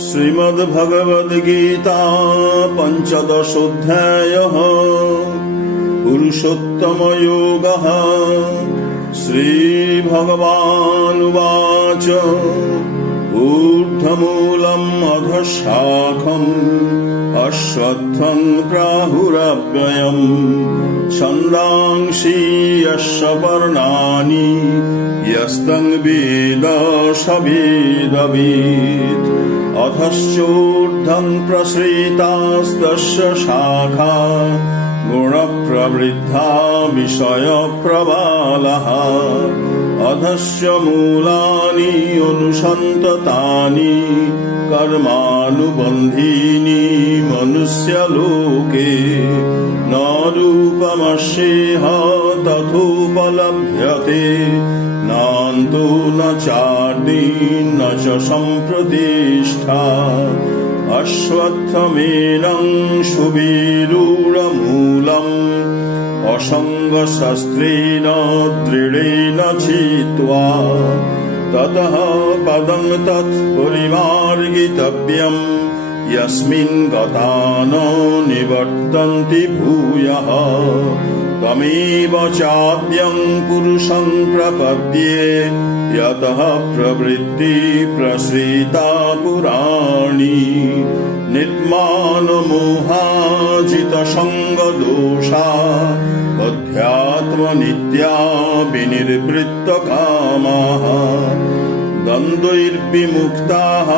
श्रीमद्भगवद्गीता पञ्चदशोऽध्यायः पुरुषोत्तमयोगः। श्रीभगवानुवाच ऊर्ध्वमूलम् अधःशाखम् अश्वत्थं प्राहुरव्ययम् छन्दांसि यस्य पर्णानि यस्तं वेद स वेदवित्। अधश्चोर्ध्वं प्रसृतास्तस्य शाखा गुणप्रवृद्धा विषयप्रबालः। अधस्य मूलानि अनुसन्ततानि कर्मानुबन्धीनि मनुष्यलोके। न रूपमस्येह तथोपलभ्यते नान्तो न चार्दि न च सम्प्रतिष्ठा। अश्वत्थमेनं सुविरूढमूलम् असङ्गशस्त्रेण दृढेन छित्त्वा ततः पदं तत् परिमार्गितव्यम् यस्मिन् गता न निवर्तन्ति भूयः। तमेव चाद्यं पुरुषं प्रपद्ये यतः प्रवृत्ति प्रसृता पुराणी। निर्मानमोहाजितसङ्गदोषा अध्यात्मनित्या विनिर्वृत्तकामाः। द्वन्द्वैर्विमुक्ताः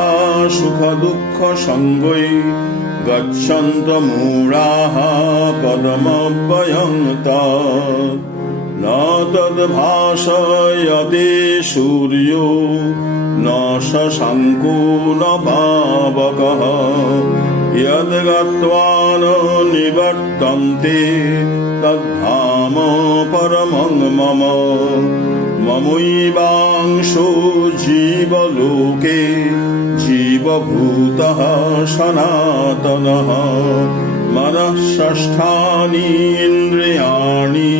सुखदुःखसङ्गै गच्छन्तमूढाः पदमव्ययं तत्। न तद्भासयते सूर्यो न शशाङ्को न पावकः। यद्गत्वा न निवर्तन्ते तद्धाम परमं मम। ममैवांशो जीवलोके जीवभूतः सनातनः। मनः षष्ठानि इन्द्रियाणि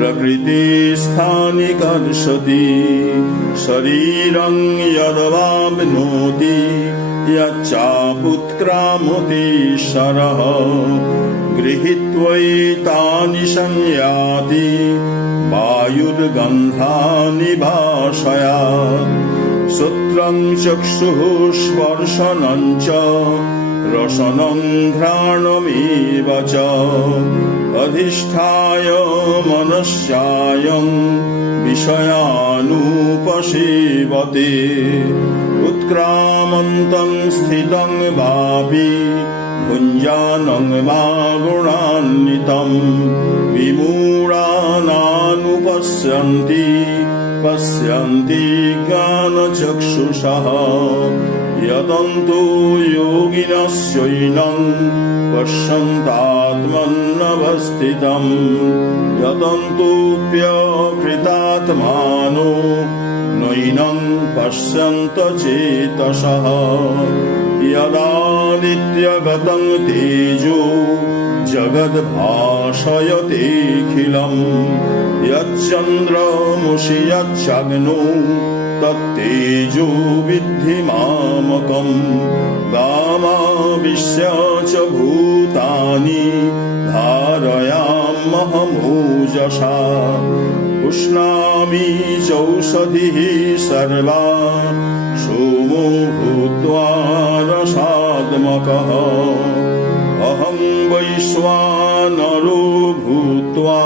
प्रकृतिस्थानि कर्षति। शरीरं यद्वाप्नोति यच्चापुत्क्रामतीश्वरः। गृहीत्वैतानि संयाति वायुर्गन्धानि भाषयात्। श्रोत्रं चक्षुः स्पर्शनं च रसनं घ्राणमेव च। अधिष्ठाय मनश्चायं विषयानुपसेवते। उत्क्रामन्तं स्थितं वापि भुञ्जानं वा गुणान्वितं। विमूढानानुपश्यन्ति पश्यन्ति ज्ञानचक्षुषः। यतन्तो योगिनश्चैनं पश्यन्तात्मन्यवस्थितं। यतन्तोऽप्यकृतात्मानो नैनं पश्यन्त चेतसः। यदादित्यगतं तेजो जगद्भासयतेऽखिलम्। यच्चन्द्रमसि यच्चग्नो तत्तेजो विद्धि मामकम्। गामाविश्य च भूतानि धारयाम्यहमोजसा। उष्णामि चौषधिः सर्वा सोमो भूत्वा रसात्मकः। अहं वैश्वानरो भूत्वा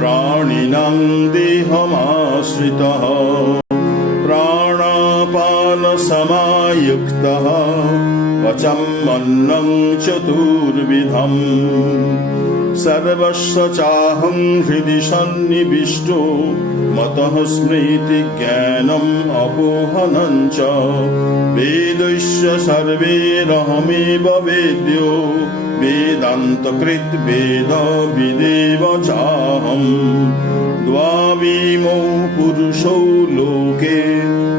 प्राणिनां देहमाश्रितः। प्राणापानसमायुक्तः पचम्यन्नं चतुर्विधम्। सर्वस्य चाहं हृदि सन्निविष्टो मतः स्मृतिज्ञानम् अपोहनं च। वेदैश्च सर्वैरहमेव वेद्यो वेदान्तकृत् वेदविदेव चाहम्। द्वाविमौ पुरुषौ लोके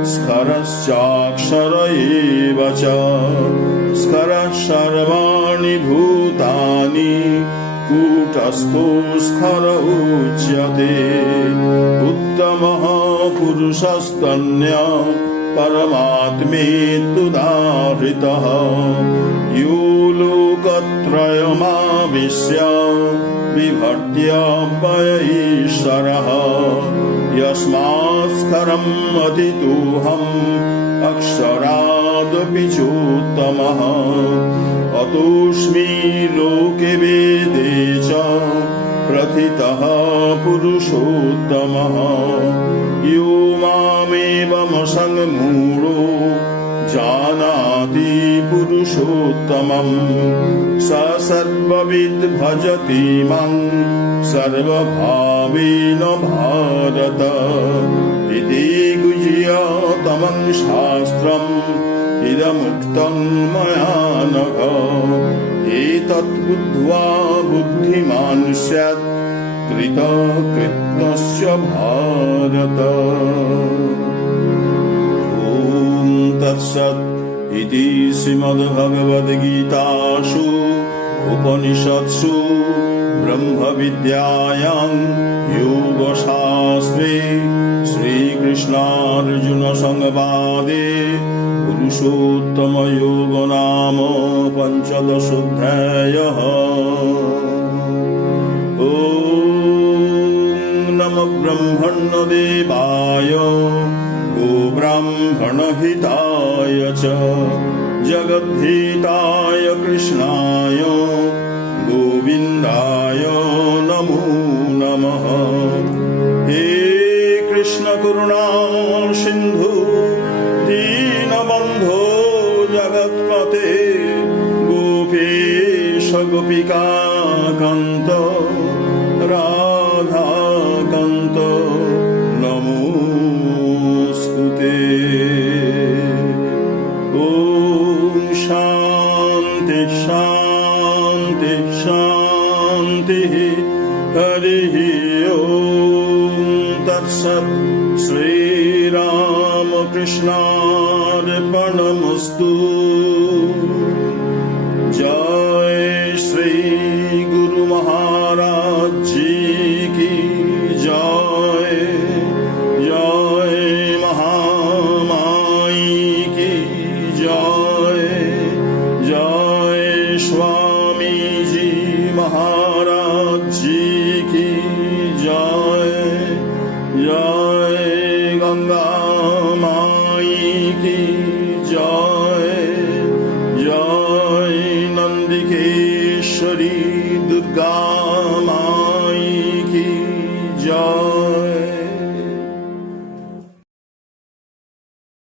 स्खरश्चाक्षर एव च। स्खरः सर्वाणि भूतानि कूटस्थो स्खर उच्यते। उत्तमः पुरुषस्तन्यः परमात्मेत्युदाहृतः यो लोकत्रयमाविश्य बिभर्त्य ईश्वरः यस्मात्स्खरम् अतितोऽहम् अक्षरादपि चोत्तमः अतोऽस्मि लोके वेदे च प्रथितः पुरुषोत्तमः यो मामेवमसङ्मूढो जानाति पुरुषोत्तमम् स सर्वविद् भजति मां सर्वभावेन भारत इति गुह्यतमं शास्त्रम् इदमुक्तं मया नघ एतत् बुद्ध्वा बुद्धिमान् स्यात् कृतकृत्यस्य भारत। ॐ तत्सत् इति श्रीमद्भगवद्गीतासु उपनिषत्सु ब्रह्मविद्यायां योगशास्त्रे श्रीकृष्णार्जुनसंवादे पुरुषोत्तमयोगो नाम पञ्चदशोऽध्यायः। ॐ नमो ब्रह्मण्यदेवाय गोब्राह्मणहिताय च जगद्धिताय कृष्णाय गोविन्दाय नमो नमः। हे कृष्ण करुणा सिन्धु दीनबन्धो जगत्पते गोपीश गोपिकान्त राधाकान्त नमोऽस्तुते। ॐ शान्ति शान्ति शान्तिः हरिः ॐ तत्सत् श्रीरामकृष्णार्पणमस्तु।